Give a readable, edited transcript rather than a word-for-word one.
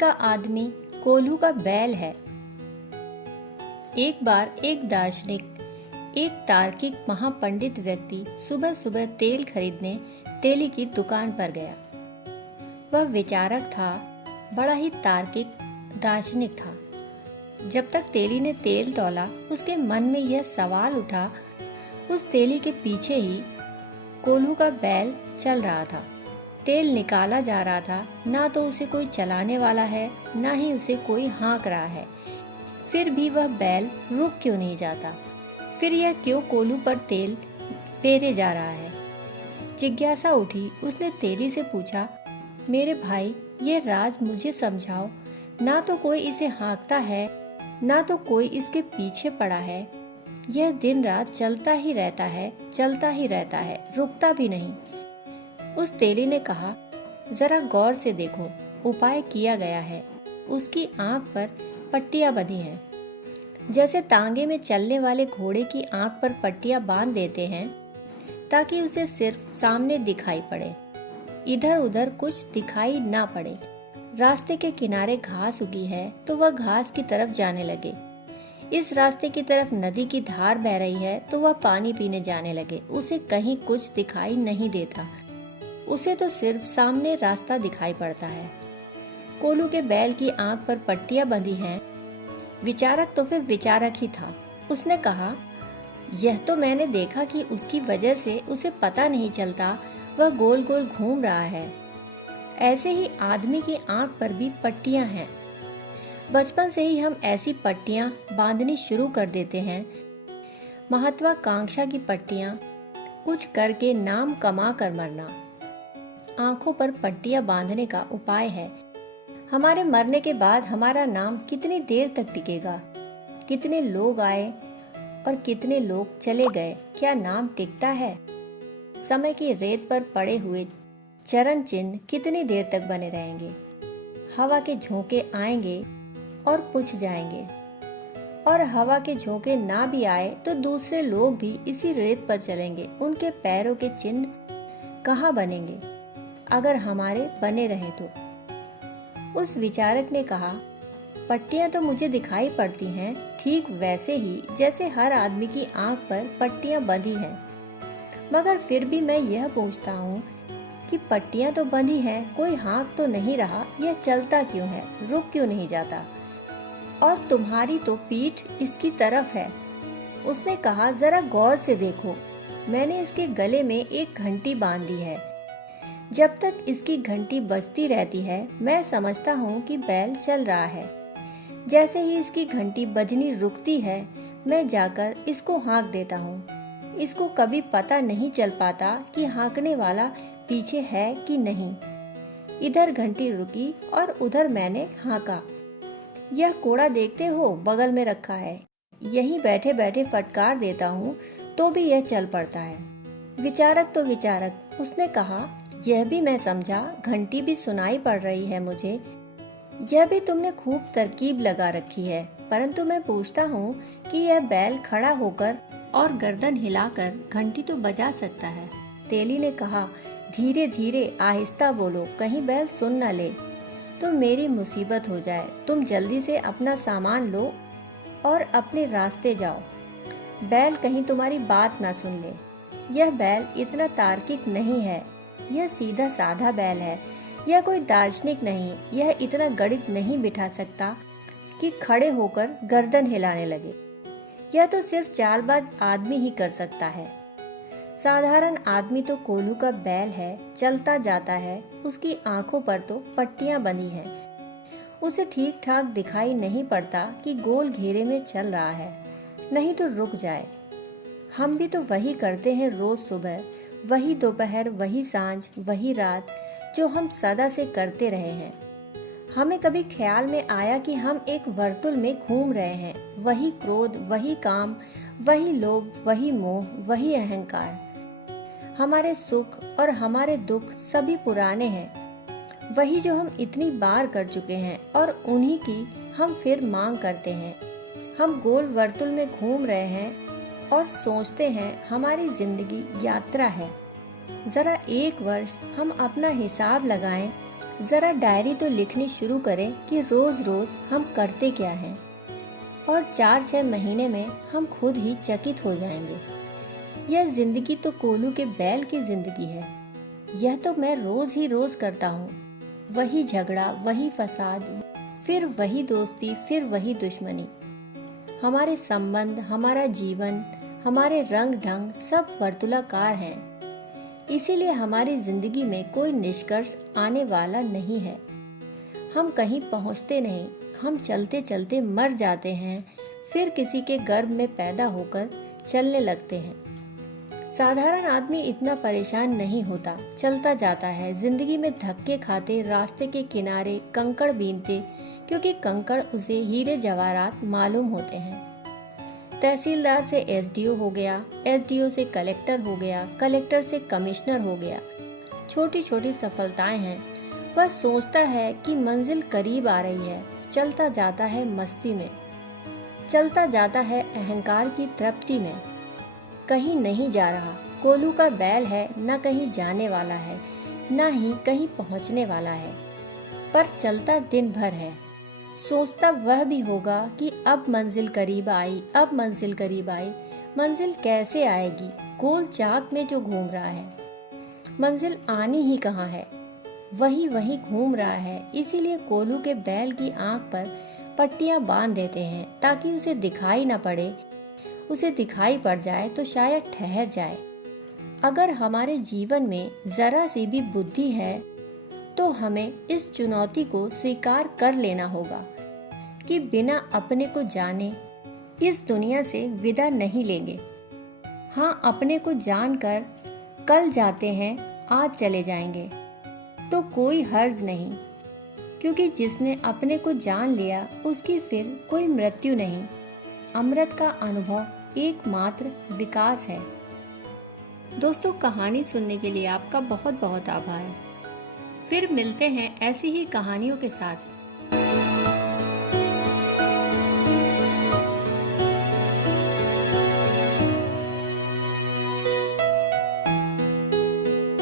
का आदमी कोल्हू का बैल है। एक बार एक दार्शनिक, एक तार्किक महापंडित व्यक्ति सुबह सुबह तेल खरीदने तेली की दुकान पर गया। वह विचारक था, बड़ा ही तार्किक दार्शनिक था। जब तक तेली ने तेल तौला, उसके मन में यह सवाल उठा, उस तेली के पीछे ही कोल्हू का बैल चल रहा था। तेल निकाला जा रहा था, ना तो उसे कोई चलाने वाला है, ना ही उसे कोई हाँक रहा है। फिर भी वह बैल रुक क्यों नहीं जाता? फिर यह क्यों कोल्हू पर तेल पेरे जा रहा है? जिज्ञासा उठी। उसने तेली से पूछा, मेरे भाई, ये राज मुझे समझाओ। ना तो कोई इसे हाँकता है, ना तो कोई इसके पीछे पड़ा है। यह दिन रात चलता ही रहता है, चलता ही रहता है, रुकता भी नहीं। उस तेली ने कहा, जरा गौर से देखो, उपाय किया गया है। उसकी आंख पर पट्टियां बंधी हैं। जैसे तांगे में चलने वाले घोड़े की आंख पर पट्टियां बांध देते हैं ताकि उसे सिर्फ सामने दिखाई पड़े, इधर उधर कुछ दिखाई ना पड़े। रास्ते के किनारे घास उगी है तो वह घास की तरफ जाने लगे। इस रास्ते की तरफ नदी की धार बह रही है तो वह पानी पीने जाने लगे। उसे कहीं कुछ दिखाई नहीं देता, उसे तो सिर्फ सामने रास्ता दिखाई पड़ता है। कोल्हू के बैल की आंख पर पट्टियां बंधी हैं। विचारक तो फिर विचारक ही था। उसने कहा, यह तो मैंने देखा कि उसकी वजह से उसे पता नहीं चलता वह गोल गोल घूम रहा है। ऐसे ही आदमी की आंख पर भी पट्टियां हैं। बचपन से ही हम ऐसी पट्टियां बांधनी शुरू कर देते हैं। महत्वाकांक्षा की पट्टियां, कुछ करके नाम कमा कर मरना। आंखों पर पट्टियां बांधने का उपाय है। हमारे मरने के बाद हमारा नाम कितनी देर तक टिकेगा? कितने लोग आए और कितने लोग चले गए, क्या नाम टिकता है? समय की रेत पर पड़े हुए चरण चिन्ह कितनी देर तक बने रहेंगे? हवा के झोंके आएंगे और पुछ जाएंगे, और हवा के झोंके ना भी आए तो दूसरे लोग भी इसी रेत पर चलेंगे। उनके पैरों के चिन्ह कहाँ बनेंगे अगर हमारे बने रहे तो? उस विचारक ने कहा, पट्टियां तो मुझे दिखाई पड़ती हैं, ठीक वैसे ही जैसे हर आदमी की आंख पर पट्टियां बंधी हैं। मगर फिर भी मैं यह पूछता हूँ कि पट्टियां तो बंधी हैं, कोई हाँक तो नहीं रहा, यह चलता क्यों है, रुक क्यों नहीं जाता? और तुम्हारी तो पीठ इसकी तरफ है। उसने कहा, जरा गौर से देखो, मैंने इसके गले में एक घंटी बांध दी है। जब तक इसकी घंटी बजती रहती है, मैं समझता हूँ कि बैल चल रहा है। जैसे ही इसकी घंटी बजनी रुकती है, मैं जाकर इसको हाँक देता हूँ। इसको कभी पता नहीं चल पाता कि हाँकने वाला पीछे है कि नहीं। इधर घंटी रुकी और उधर मैंने हाँका। यह कोड़ा देखते हो, बगल में रखा है। यहीं बैठे बैठे फटकार देता हूँ तो भी यह चल पड़ता है। विचारक तो विचारक, उसने कहा, यह भी मैं समझा, घंटी भी सुनाई पड़ रही है मुझे। यह भी तुमने खूब तरकीब लगा रखी है, परंतु मैं पूछता हूँ कि यह बैल खड़ा होकर और गर्दन हिलाकर घंटी तो बजा सकता है। तेली ने कहा, धीरे धीरे आहिस्ता बोलो, कहीं बैल सुन न ले तो मेरी मुसीबत हो जाए। तुम जल्दी से अपना सामान लो और अपने रास्ते जाओ। बैल कहीं तुम्हारी बात ना सुन ले। यह बैल इतना तार्किक नहीं है, यह सीधा साधा बैल है। यह कोई दार्शनिक नहीं, यह इतना गणित नहीं बिठा सकता कि खड़े होकर गर्दन हिलाने लगे। यह तो सिर्फ चालबाज आदमी ही कर सकता है। साधारण आदमी तो कोल्हू का बैल है, चलता जाता है। उसकी आंखों पर तो पट्टियां बंधी हैं। उसे ठीक ठाक दिखाई नहीं पड़ता कि गोल घेरे में चल रहा है, नहीं तो रुक जाए। हम भी तो वही करते हैं, रोज सुबह, वही दोपहर, वही सांझ, वही रात, जो हम सदा से करते रहे हैं। हमें कभी ख्याल में आया कि हम एक वर्तुल में घूम रहे हैं। वही क्रोध, वही काम, वही लोभ, वही मोह, वही अहंकार। हमारे सुख और हमारे दुख सभी पुराने हैं, वही जो हम इतनी बार कर चुके हैं, और उन्हीं की हम फिर मांग करते हैं। हम गोल वर्तुल में घूम रहे हैं और सोचते हैं हमारी जिंदगी यात्रा है। जरा एक वर्ष हम अपना हिसाब लगाएं, जरा डायरी तो लिखनी शुरू करें कि रोज रोज हम करते क्या हैं, और 4-6 महीने में हम खुद ही चकित हो जाएंगे। यह जिंदगी तो कोलू के बैल की जिंदगी है। यह तो मैं रोज ही रोज करता हूँ। वही झगड़ा, वही फसाद, फिर वही दोस्ती, फिर वही दुश्मनी। हमारे संबंध, हमारा जीवन, हमारे रंग ढंग सब वर्तुलाकार हैं। इसीलिए हमारी जिंदगी में कोई निष्कर्ष आने वाला नहीं है। हम कहीं पहुंचते नहीं, हम चलते चलते मर जाते हैं, फिर किसी के गर्भ में पैदा होकर चलने लगते हैं। साधारण आदमी इतना परेशान नहीं होता, चलता जाता है, जिंदगी में धक्के खाते, रास्ते के किनारे कंकड़ बीनते, क्योंकि कंकड़ उसे हीरे जवाहरात मालूम होते हैं। तहसीलदार से एसडीओ हो गया, एसडीओ से कलेक्टर हो गया, कलेक्टर से कमिश्नर हो गया। छोटी छोटी सफलताएं हैं। वह सोचता है कि मंजिल करीब आ रही है, चलता जाता है मस्ती में, चलता जाता है अहंकार की तृप्ति में। कहीं नहीं जा रहा, कोलू का बैल है, न कहीं जाने वाला है, न ही कहीं पहुंचने वाला है, पर चलता दिन भर है। सोचता वह भी होगा कि अब मंजिल करीब आई, अब मंजिल करीब आई। मंजिल कैसे आएगी? गोल चाक में जो घूम रहा है। मंजिल आनी ही कहाँ है, वही वही घूम रहा है। इसीलिए कोलू के बैल की आंख पर पट्टियां बांध देते हैं ताकि उसे दिखाई न पड़े। उसे दिखाई पड़ जाए तो शायद ठहर जाए। अगर हमारे जीवन में जरा सी भी बुद्धि है तो हमें इस चुनौती को स्वीकार कर लेना होगा कि बिना अपने को जाने इस दुनिया से विदा नहीं लेंगे। हाँ, अपने को जानकर कल जाते हैं, आज चले जाएंगे तो कोई हर्ज नहीं, क्योंकि जिसने अपने को जान लिया उसकी फिर कोई मृत्यु नहीं। अमृत का अनुभव एकमात्र विकास है। दोस्तों, कहानी सुनने के लिए आपका बहुत बहुत आभार। फिर मिलते हैं ऐसी ही कहानियों के साथ।